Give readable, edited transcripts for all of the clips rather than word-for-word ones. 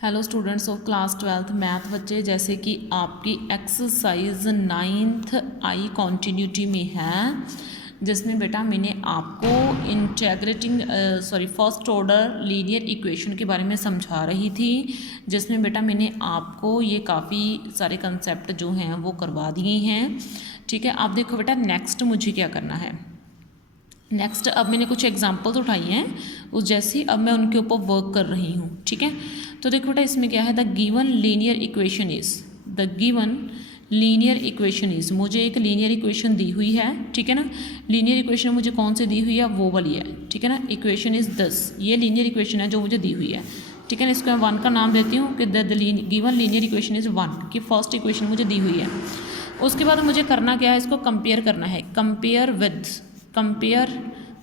Hello students of class 12th math बच्चे, जैसे कि आपकी एक्सरसाइज 9th आई कॉन्टीन्यूटी में है, जिसमें बेटा मैंने आपको integrating first order linear equation के बारे में समझा रही थी, जिसमें बेटा मैंने आपको ये काफ़ी सारे कंसेप्ट जो हैं वो करवा दिए हैं। ठीक है, आप देखो बेटा नेक्स्ट मुझे क्या करना है। नेक्स्ट अब मैंने कुछ एग्जांपल्स उठाई हैं उस जैसी, अब मैं उनके ऊपर वर्क कर रही हूँ। ठीक है, तो देखो बेटा इसमें क्या है, the given linear equation is, the given linear equation is, मुझे एक लीनियर इक्वेशन दी हुई है। ठीक है ना, लीनियर इक्वेशन मुझे कौन सी दी हुई है, वो वाली है। ठीक है ना, इक्वेशन इज़ 10, ये लीनियर इक्वेशन है जो मुझे दी हुई है। ठीक है ना, इसको मैं 1 का नाम देती हूँ कि the given linear equation is 1, कि फर्स्ट इक्वेशन मुझे दी हुई है। उसके बाद मुझे करना क्या है, इसको कंपेयर करना है। कंपेयर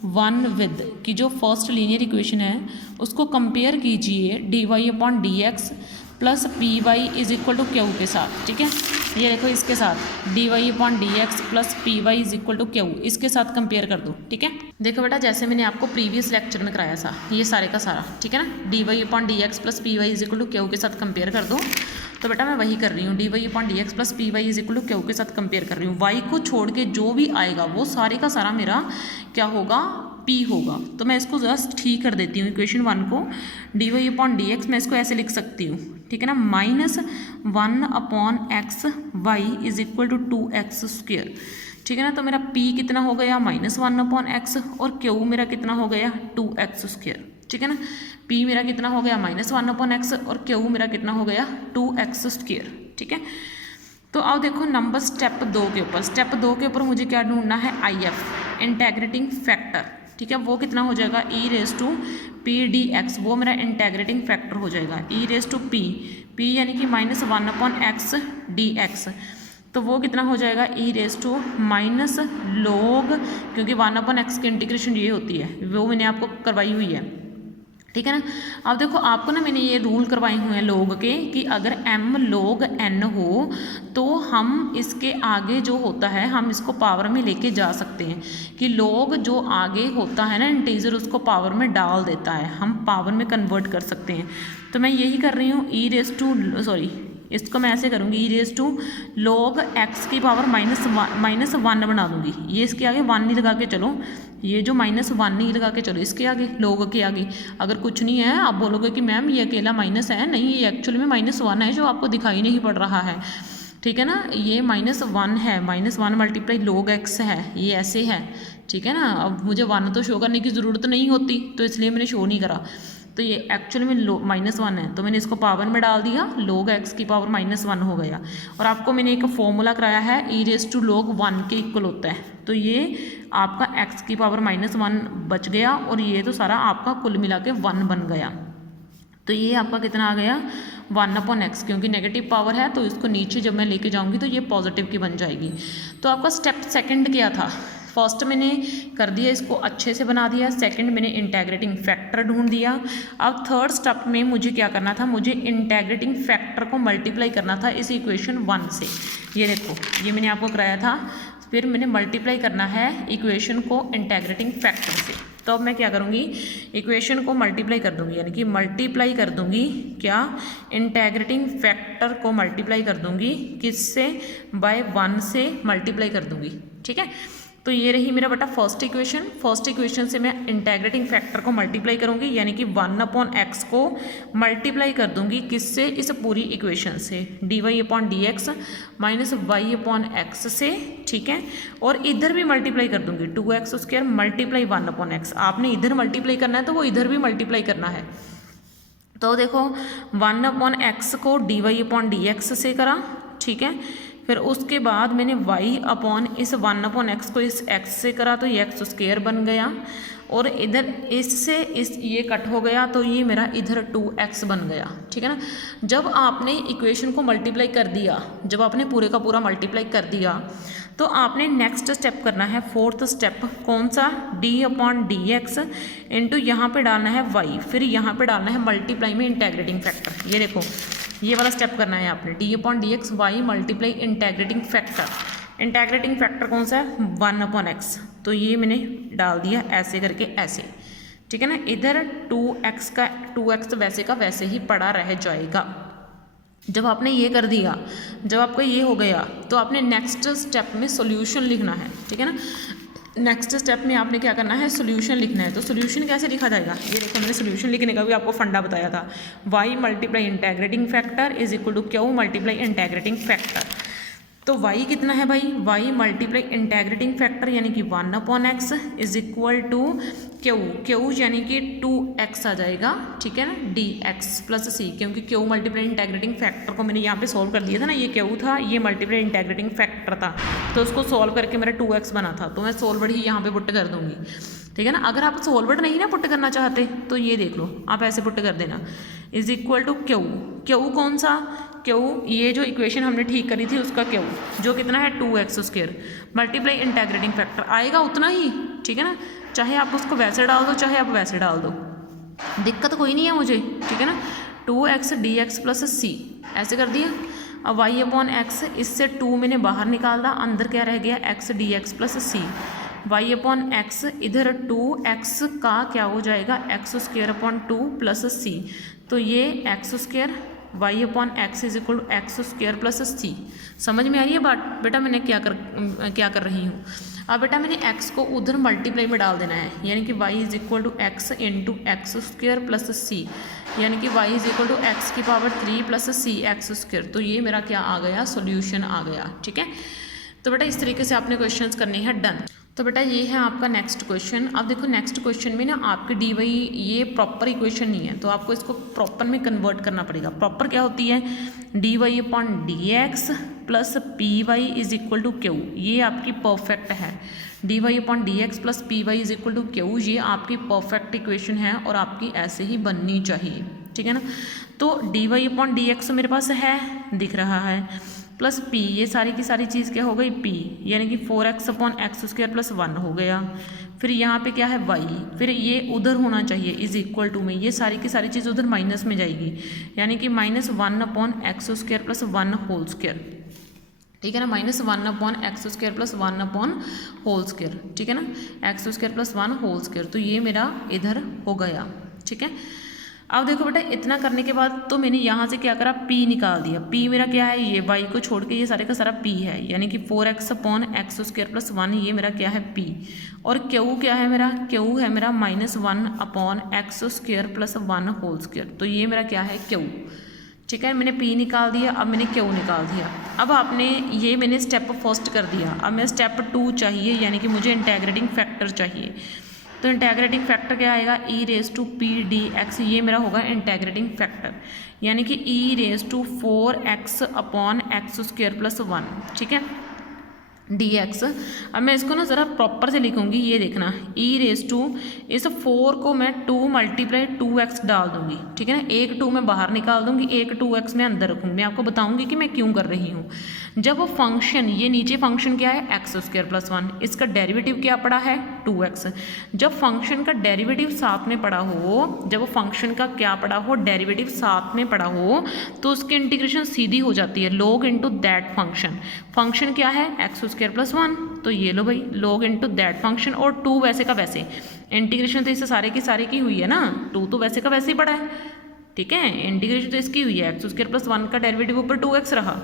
1 विद की जो फर्स्ट लीनियर इक्वेशन है उसको कंपेयर कीजिए dy/dx plus py is equal to Q के साथ। ठीक है, ये देखो इसके साथ dy/dx plus py is equal to Q, इसके साथ कंपेयर कर दो। ठीक है, देखो बेटा जैसे मैंने आपको प्रीवियस लेक्चर में कराया था, ये सारे का सारा। ठीक है ना, dy/dx plus py is equal to Q के साथ कंपेयर कर दो। तो बेटा मैं वही कर रही हूँ, dy/dx plus py is equal to Q के साथ कंपेयर कर रही हूँ। y को छोड़ के जो भी आएगा वो सारे का सारा मेरा क्या होगा, p होगा। तो मैं इसको जस्ट ठीक कर देती हूँ इक्वेशन 1 को, dy/dx मैं इसको ऐसे लिख सकती हूँ। ठीक है ना, -1/x y is equal to 2x²। ठीक है ना, तो मेरा p कितना हो गया, -1/x, और q मेरा कितना हो गया, 2x²। ठीक है ना, p मेरा कितना हो गया, -1/x, और q मेरा कितना हो गया, 2x²। ठीक है, तो अब देखो नंबर स्टेप 2 के ऊपर, स्टेप 2 के ऊपर मुझे क्या ढूंढना है, IF इंटीग्रेटिंग फैक्टर। ठीक है, वो कितना हो जाएगा, e⁻p/dx, वो मेरा इंटीग्रेटिंग फैक्टर हो जाएगा। e⁻p यानी कि -1/x dx, तो वो कितना हो जाएगा, e⁻log, क्योंकि 1/x की इंटीग्रेशन ये होती है, वो मैंने आपको करवाई हुई है। ठीक है ना, अब देखो आपको ना मैंने ये रूल करवाए हुए हैं लोग के, कि अगर m log n हो तो हम इसके आगे जो होता है हम इसको पावर में लेके जा सकते हैं, कि log जो आगे होता है ना इंटीजर, उसको पावर में डाल देता है, हम पावर में कन्वर्ट कर सकते हैं। तो मैं यही कर रही हूँ, इसको मैं ऐसे करूँगी, e⁻log x की पावर -1 बना दूँगी। ये इसके आगे 1 नहीं लगा के चलो, ये जो -1 नहीं लगा के चलो इसके आगे, log के आगे। अगर कुछ नहीं है आप बोलोगे कि मैम ये अकेला माइनस है, नहीं, ये एक्चुअली में -1 है जो आपको दिखाई नहीं पड़ रहा है। ठीक है ना, ये -1 है, -1 मल्टीप्लाई log x है, ये ऐसे है। ठीक है ना, अब मुझे 1 तो शो करने की ज़रूरत नहीं होती, तो इसलिए मैंने शो नहीं करा। तो ये एक्चुअली में -1 है, तो मैंने इसको पावर में डाल दिया, log x की पावर -1 हो गया। और आपको मैंने एक फॉर्मूला कराया है, e⁻log 1 के इक्वल होता है, तो ये आपका x की पावर -1 बच गया, और ये तो सारा आपका कुल मिला के 1 बन गया। तो ये आपका कितना आ गया, 1/x, क्योंकि नेगेटिव पावर है तो इसको नीचे जब मैं लेके जाऊंगी तो ये पॉजिटिव की बन जाएगी। तो आपका स्टेप सेकंड क्या था, फर्स्ट मैंने कर दिया, इसको अच्छे से बना दिया। सेकंड मैंने इंटीग्रेटिंग फैक्टर ढूंढ दिया। अब थर्ड स्टेप में मुझे क्या करना था, मुझे इंटीग्रेटिंग फैक्टर को मल्टीप्लाई करना था इस इक्वेशन 1 से। ये देखो, ये मैंने आपको कराया था, फिर मैंने मल्टीप्लाई करना है इक्वेशन को इंटीग्रेटिंग फैक्टर से। तो अब मैं क्या करूँगी, इक्वेशन को मल्टीप्लाई कर दूँगी, यानी कि मल्टीप्लाई कर दूँगी क्या, इंटीग्रेटिंग फैक्टर को मल्टीप्लाई कर दूँगी किससे, बाय 1 से मल्टीप्लाई कर दूँगी। ठीक है, तो ये रही मेरा बेटा फर्स्ट इक्वेशन। फर्स्ट इक्वेशन से मैं इंटीग्रेटिंग फैक्टर को मल्टीप्लाई करूँगी, यानी कि 1/x को मल्टीप्लाई कर दूँगी किससे, इस पूरी इक्वेशन से, dy/dx माइनस y/x से। ठीक है, और इधर भी मल्टीप्लाई कर दूँगी, 2x² मल्टीप्लाई 1/x। आपने इधर मल्टीप्लाई करना है तो वो इधर भी मल्टीप्लाई करना है। तो देखो 1/x को dy/dx से करा। ठीक है, फिर उसके बाद मैंने y/ इस 1/x को इस x से करा, तो ये x² बन गया, और इधर इससे ये कट हो गया, तो ये मेरा इधर 2x बन गया। ठीक है ना, जब आपने इक्वेशन को मल्टीप्लाई कर दिया, जब आपने पूरे का पूरा मल्टीप्लाई कर दिया, तो आपने नेक्स्ट स्टेप करना है, फोर्थ स्टेप कौन सा, d/dx इंटू यहाँ पे डालना है y, फिर यहाँ पे डालना है मल्टीप्लाई में इंटीग्रेटिंग फैक्टर। ये देखो, ये वाला स्टेप करना है आपने, d/dx y multiply integrating factor. Integrating factor कौन सा है, 1/x, तो ये मैंने डाल दिया ऐसे करके ऐसे। ठीक है ना। इधर 2x वैसे का वैसे ही पड़ा रह जाएगा। जब आपने ये कर दिया, जब आपका ये हो गया, तो आपने नेक्स्ट स्टेप में सॉल्यूशन लिखना है, ठीक है ना। नेक्स्ट स्टेप में आपने क्या करना है, सॉल्यूशन लिखना है। तो सॉल्यूशन कैसे लिखा जाएगा, ये देखो मैंने सॉल्यूशन लिखने का भी आपको फंडा बताया था। y multiply integrating factor is equal to Q multiply integrating factor. तो y कितना है भाई, y मल्टीप्लाई इंटेग्रेटिंग फैक्टर यानी कि 1/x is equal to Q यानी कि 2x आ जाएगा, ठीक है ना, dx प्लस c, क्योंकि क्यू मल्टीप्लाई इंटेग्रेटिंग फैक्टर को मैंने यहाँ पे सॉल्व कर दिया था ना, ये क्यू था, ये मल्टीप्लाई इंटेग्रेटिंग फैक्टर था, तो उसको सॉल्व करके मेरा 2x बना था, तो मैं सोल्वर ही यहाँ पे पुट कर दूँगी, ठीक है ना। अगर आप सोल्वर नहीं ना पुट करना चाहते तो ये देख लो, आप ऐसे पुट कर देना, इज इक्वल टू क्यू कौन सा, क्यू ये जो इक्वेशन हमने ठीक करी थी उसका क्यू जो कितना है 2x² मल्टीप्लाई इंटेग्रेटिंग फैक्टर आएगा उतना ही, ठीक है ना। चाहे आप उसको वैसे डाल दो चाहे आप वैसे डाल दो, दिक्कत कोई नहीं है मुझे, ठीक है ना। 2x dx प्लस c ऐसे कर दिया। अब y/x, इससे 2 मैंने बाहर निकाल दा, अंदर क्या रह गया x dx plus c। y/x इधर 2x का क्या हो जाएगा x² प्लस c, तो ये x² y/x is equal to x² plus c। समझ में आ रही है बात बेटा, मैंने क्या कर रही हूँ। अब बेटा मैंने x को उधर मल्टीप्लाई में डाल देना है, यानी कि y is equal to x into x² plus c, यानी कि y is equal to x की पावर 3 प्लस c x²। तो ये मेरा क्या आ गया, सॉल्यूशन आ गया, ठीक है। तो बेटा इस तरीके से आपने क्वेश्चंस करने हैं, डन। तो बेटा ये है आपका नेक्स्ट क्वेश्चन। अब देखो नेक्स्ट क्वेश्चन में ना आपकी डी वाई ये प्रॉपर इक्वेशन नहीं है, तो आपको इसको प्रॉपर में कन्वर्ट करना पड़ेगा। प्रॉपर क्या होती है, D Y upon D x plus P Y is equal to Q, ये आपकी परफेक्ट है। D Y upon D x plus P Y is equal to Q, ये आपकी परफेक्ट इक्वेशन है और आपकी ऐसे ही बननी चाहिए, ठीक है ना। तो D Y upon D X मेरे पास है, दिख रहा है, प्लस पी, ये सारी की सारी चीज़ क्या हो गई पी, यानी कि 4x अपॉन x² प्लस 1 हो गया। फिर यहाँ पे क्या है y, फिर ये उधर होना चाहिए इज इक्वल टू में, ये सारी की सारी चीज़ उधर माइनस में जाएगी, यानी कि -1 upon x² plus 1 whole square, ठीक है ना, -1 upon x² plus 1 upon whole square, ठीक है ना, x² प्लस 1 होल स्क्वायर। तो ये मेरा इधर हो गया, ठीक है। अब देखो बेटा इतना करने के बाद तो मैंने यहाँ से क्या करा, p निकाल दिया। p मेरा क्या है, ये y को छोड़ के ये सारे का सारा p है, यानी कि 4x अपॉन x² प्लस 1, ये मेरा क्या है p। और q क्या है मेरा, q है मेरा -1 upon x² plus 1 whole square. तो ये मेरा क्या है q, ठीक है। मैंने p निकाल दिया, अब मैंने q निकाल दिया। अब आपने ये मैंने स्टेप फर्स्ट कर दिया, अब मैं स्टेप 2 चाहिए, यानी कि मुझे इंटेग्रेटिंग फैक्टर चाहिए। तो इंटेग्रेटिंग फैक्टर क्या आएगा, e raise to p d x, ये मेरा होगा इंटेग्रेटिंग फैक्टर, यानी कि e raise to 4x upon x² plus 1, ठीक है, dx। अब मैं इसको ना ज़रा प्रॉपर से लिखूंगी, ये देखना, ई रेस टू इस 4 को मैं 2 मल्टीप्लाई 2x डाल दूंगी, ठीक है ना, एक 2 मैं बाहर निकाल दूंगी, एक 2x मैं अंदर रखूंगी। मैं आपको बताऊंगी कि मैं क्यों कर रही हूँ। जब फंक्शन, ये नीचे फंक्शन क्या है x² प्लस 1, इसका डेरिवेटिव क्या पड़ा है 2x। जब फंक्शन का डेरिवेटिव साथ में पड़ा हो, जब फंक्शन का क्या पड़ा हो, डेरिवेटिव साथ में पड़ा हो, तो उसकी इंटीग्रेशन सीधी हो जाती है, log into that function. Function क्या है x² प्लस 1, तो ये लो भाई log इनटू दैट फंक्शन, और 2 वैसे का वैसे, इंटीग्रेशन तो इससे सारे की सारे की हुई है ना, 2 तो वैसे का वैसे ही पड़ा है, ठीक है, इंटीग्रेशन तो इसकी हुई है, x² प्लस 1 का डेरिवेटिव ऊपर 2x रहा।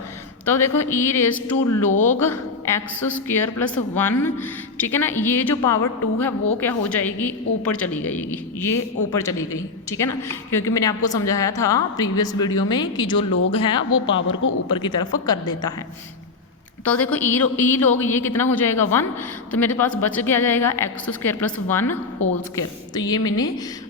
तो देखो e raise to log x² plus 1, ठीक है ना, ये जो पावर 2 है वो क्या हो जाएगी, ऊपर चली जाएगी, ये ऊपर चली गई, ठीक है ना, क्योंकि मैंने आपको समझाया था प्रीवियस वीडियो में कि जो log है वो पावर को ऊपर की तरफ कर देता है। तो देखो ई log ये कितना हो जाएगा 1, तो मेरे पास बच गया जाएगा x² प्लस 1 होल स्क्वायर। तो ये मैंने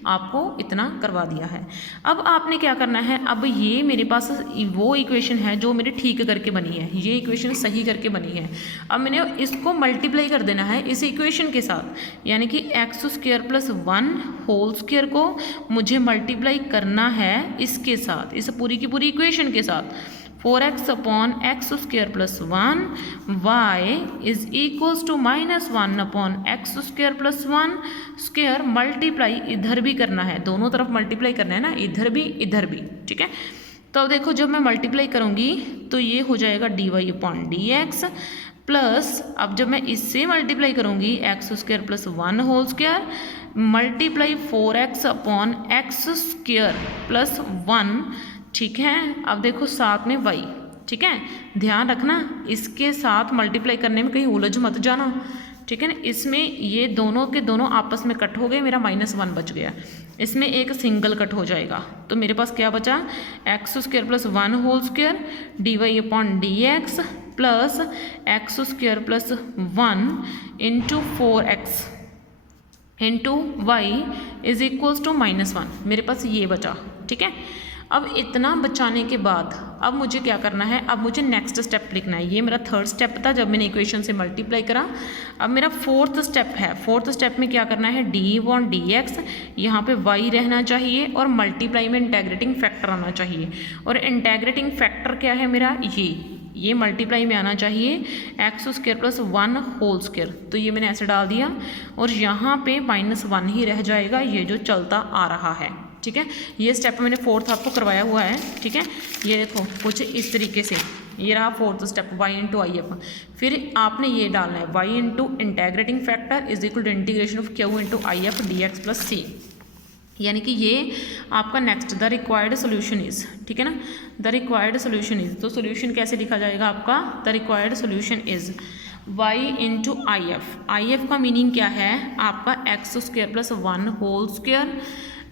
आपको इतना करवा दिया है। अब आपने क्या करना है, अब ये मेरे पास वो इक्वेशन है जो मेरे ठीक करके बनी है, ये इक्वेशन सही करके बनी है। अब मैंने इसको मल्टीप्लाई कर देना है इस इक्वेशन के साथ, यानी कि x² प्लस 1 होल स्क्वायर को मुझे मल्टीप्लाई करना है इसके साथ, इस पूरी की पूरी इक्वेशन के साथ। 4x upon x² plus 1 y is equals to -1 upon x² plus 1 square, multiply इधर भी करना है, दोनों तरफ मल्टीप्लाई करना है ना, इधर भी, ठीक है। तो अब देखो जब मैं मल्टीप्लाई करूँगी तो ये हो जाएगा dy अपॉन dx प्लस, अब जब मैं इससे मल्टीप्लाई करूँगी x² plus 1 whole square multiply 4x upon X square plus 1, ठीक है। अब देखो साथ में y, ठीक है। ध्यान रखना इसके साथ मल्टीप्लाई करने में कहीं उलझ मत जाना, ठीक है ना। इसमें ये दोनों के दोनों आपस में कट हो गए, मेरा -1 बच गया। इसमें एक सिंगल कट हो जाएगा, तो मेरे पास क्या बचा, X square plus 1 whole square dy upon dx plus X square plus 1 into 4x into Y is equals to -1। मेरे पास ये बचा, ठीक है। अब इतना बचाने के बाद अब मुझे क्या करना है, अब मुझे नेक्स्ट स्टेप लिखना है। ये मेरा थर्ड स्टेप था जब मैंने इक्वेशन से मल्टीप्लाई करा। अब मेरा फोर्थ स्टेप है। फोर्थ स्टेप में क्या करना है, डी अपॉन डी एक्स, यहाँ पर वाई रहना चाहिए और मल्टीप्लाई में इंटेग्रेटिंग फैक्टर आना चाहिए। और इंटेग्रेटिंग फैक्टर क्या है मेरा, ये मल्टीप्लाई में आना चाहिए X square plus 1 whole square. तो ये मैंने ऐसे डाल दिया और यहाँ पे -1 ही रह जाएगा, ये जो चलता आ रहा है, ठीक है। ये स्टेप मैंने फोर्थ आपको करवाया हुआ है, ठीक है। ये देखो कुछ इस तरीके से, ये रहा fourth step, y into I F. फिर आपने ये डालना है y into integrating factor is equal to integration of Q into I F d x plus C, यानी कि ये आपका next the required solution is, ठीक है ना। द रिक्वायर्ड सोल्यूशन इज़, तो सोल्यूशन कैसे लिखा जाएगा आपका, the required solution is y into I F. I F का मीनिंग क्या है आपका, x square plus 1 whole square.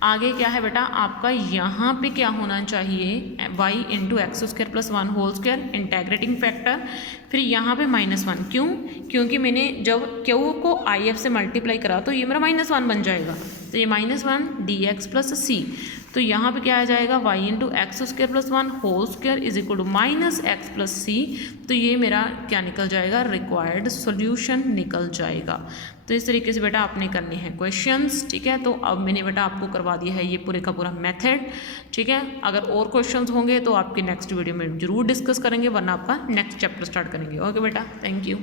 आगे क्या है बेटा आपका, यहाँ पे क्या होना चाहिए, y into x square plus 1 whole square integrating factor, फिर यहाँ पे -1। क्यों, क्योंकि मैंने जब q को आई एफ से मल्टीप्लाई करा तो ये मेरा -1 बन जाएगा, तो ये -1 डी एक्स प्लस सी। तो यहाँ पे क्या आ जाएगा, y into x square plus 1 whole square is equal to -x plus c. तो ये मेरा क्या निकल जाएगा, रिक्वायर्ड सॉल्यूशन निकल जाएगा। तो इस तरीके से बेटा आपने करने हैं क्वेश्चंस, ठीक है। तो अब मैंने बेटा आपको करवा दिया है ये पूरे का पूरा मेथड, ठीक है। अगर और क्वेश्चंस होंगे तो आपके नेक्स्ट वीडियो में जरूर डिस्कस करेंगे, वरना आपका नेक्स्ट चैप्टर स्टार्ट करेंगे। ओके बेटा, थैंक यू।